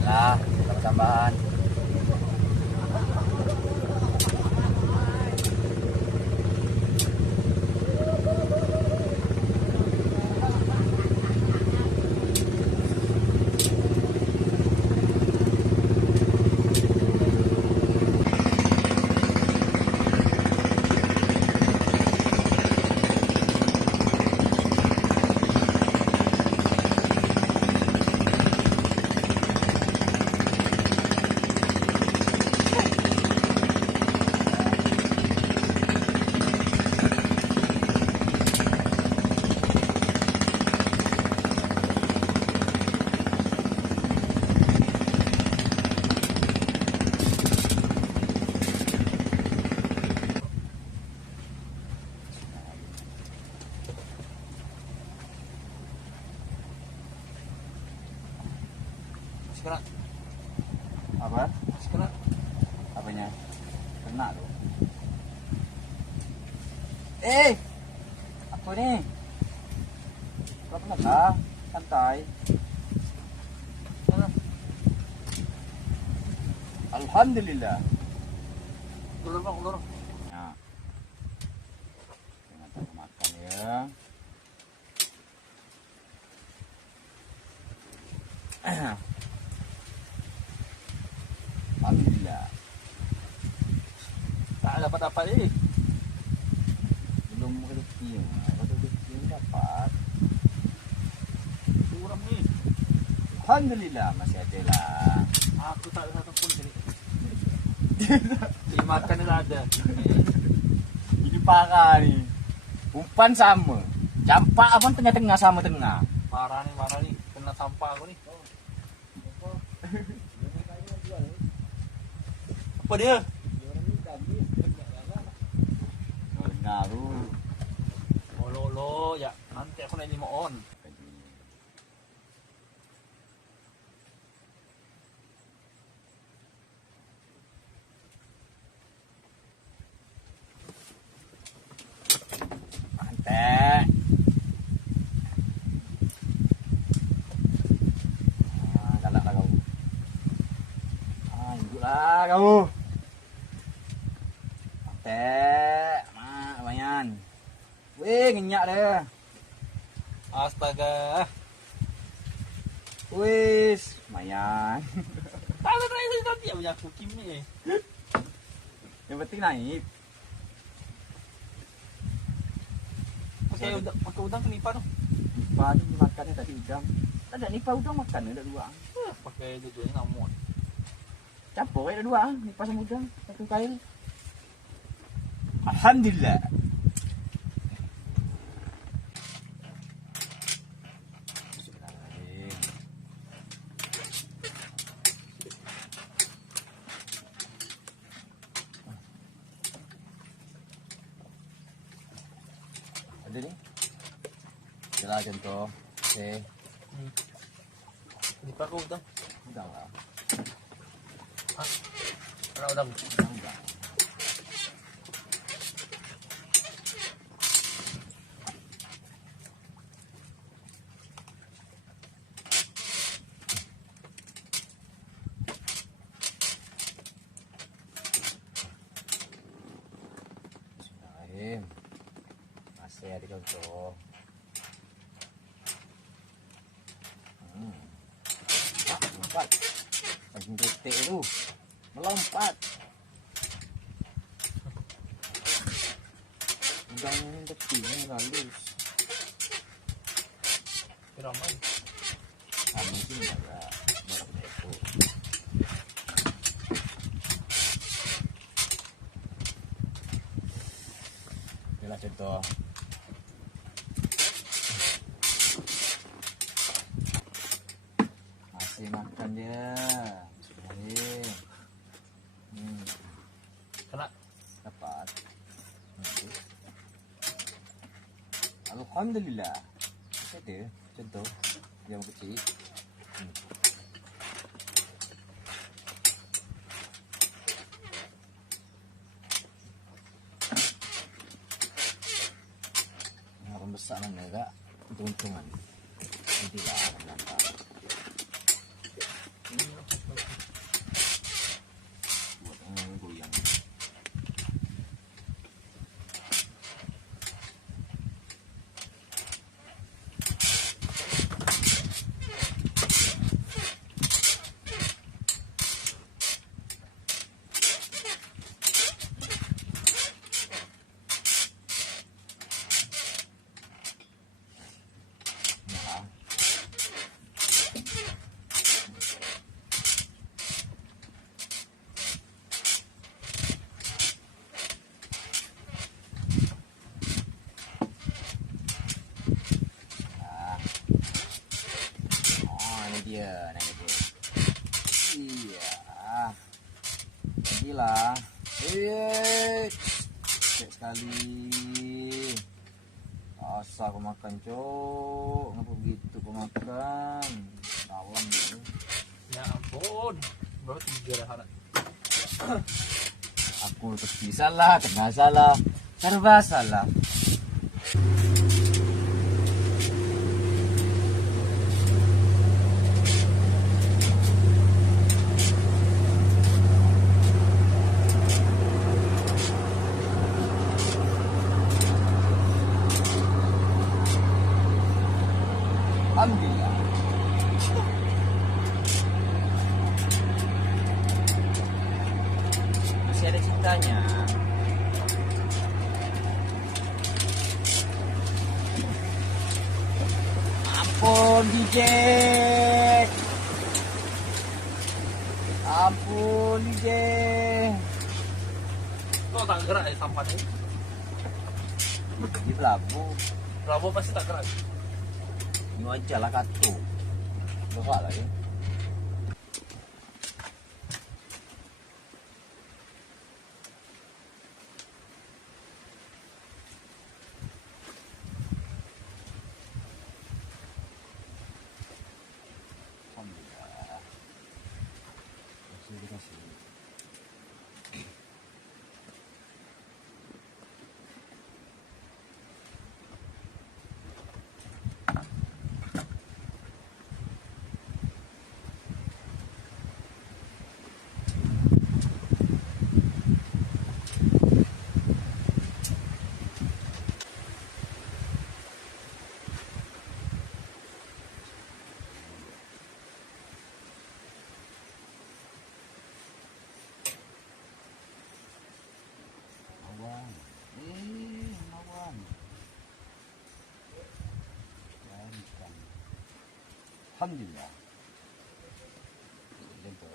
Alah, tambah-tambahan. Kena. Apa? Kena. Apanya? Kena tuh. Apa nih? Berapa kena? Santai. Alhamdulillah. Ulur bang, ulur. Nah, kita makan ya. Alhamdulillah. Tak dapat apa ni. Belum rezeki. Kalau rezeki dapat. Kurang ni. Alhamdulillah masih ada lah. Aku tak ada satu pun sini. Dimakan ni tak ada. Ini parah ni. Umpan sama. Campak abang tengah-tengah sama tengah. Parah ni. Kena sampah aku ni. Apa dia? Dengar tu. Lo, ya. Nanti aku nak 5 on. Mantap. Galak lah kau. Induk lah kau. Mantap. Mak, lumayan. Weh, ngenyak dia. Astaga. Wis, lumayan. Tak ada try nanti punya aku Kim ni. Yang penting naik. Pakai udang kenipa tu. Nipa tu dimakannya tadi udang. Tak ada nipa udang makan ada dua. Pakai dua ni namun. Campur ada dua. Nipa sama udang. Satu kail. Alhamdulillah. Ada ni. Jelah contoh. Okey. Kenipa kau udang. Udang lah. Ada udang. Udang. Bismillahirrahmanirrahim. Masih ada contoh. Melompat. Macam detik tu. Melompat. Udang ni kecil ni halus. Ramai. Mungkin agak berapa ekor. Inilah contoh. Masih makan dia. Kena. Dapat. Alhamdulillah. Ada contoh yang kecil. Yang besar mana enggak untung-untungan. Inilah nampak. lah. Cek sekali. Asa kau makan, cok. Ngapa begitu kau makan? Kawan tu. Ya ampun. Baru 3 dah harap. Aku pasti salah, tengah salah, serba salah. Alhamdulillah. Masih ada cintanya. Ampun DJ. Ampun DJ. Kau tak gerak sampah ni. Di pelabuh. Bravo pasti tak gerak. Ini aja lah katu. Berat lagi. Alhamdulillah. Kasih. Mawang. Mawang. Lancar. Alhamdulillah. Itu.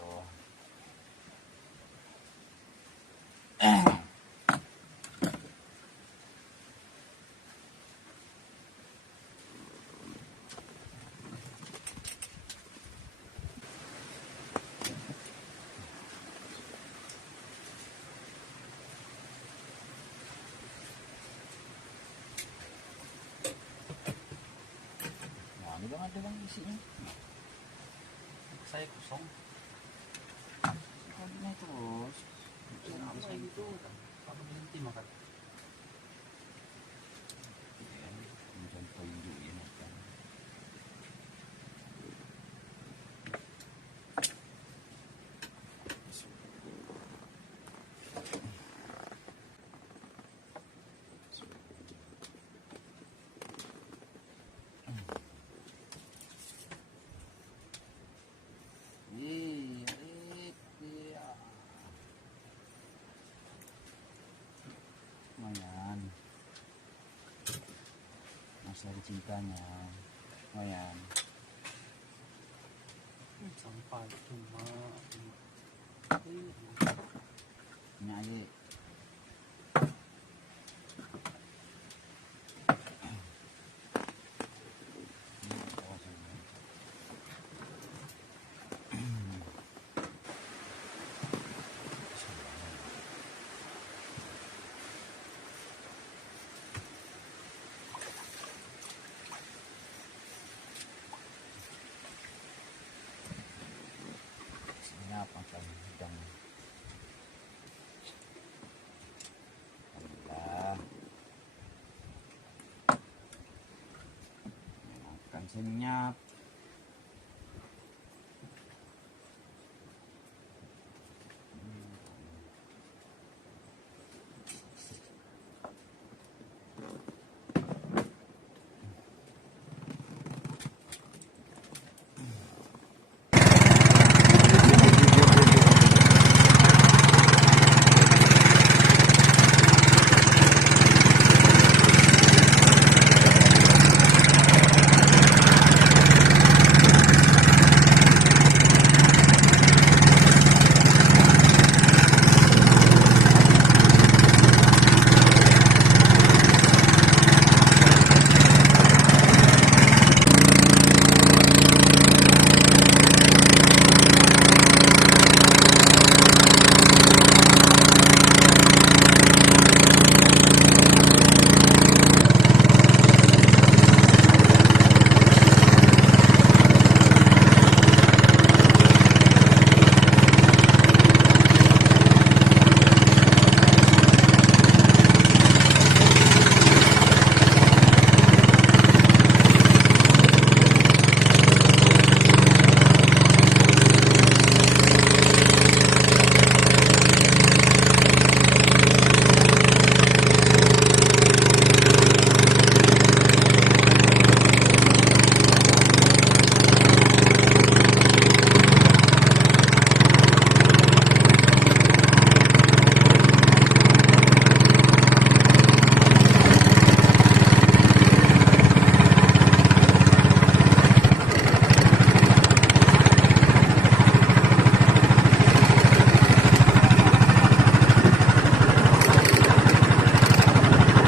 Nah, ini bang ada bang isinya. Saya kosong. Kau ini terus. Apa gitu? Apa berhenti makan? Macam payung ya makan. Lumayan. Masih ada cintanya. Lumayan. Sampah cuma. Ini aja. Apa kan dan alhamdulillah makan senyap.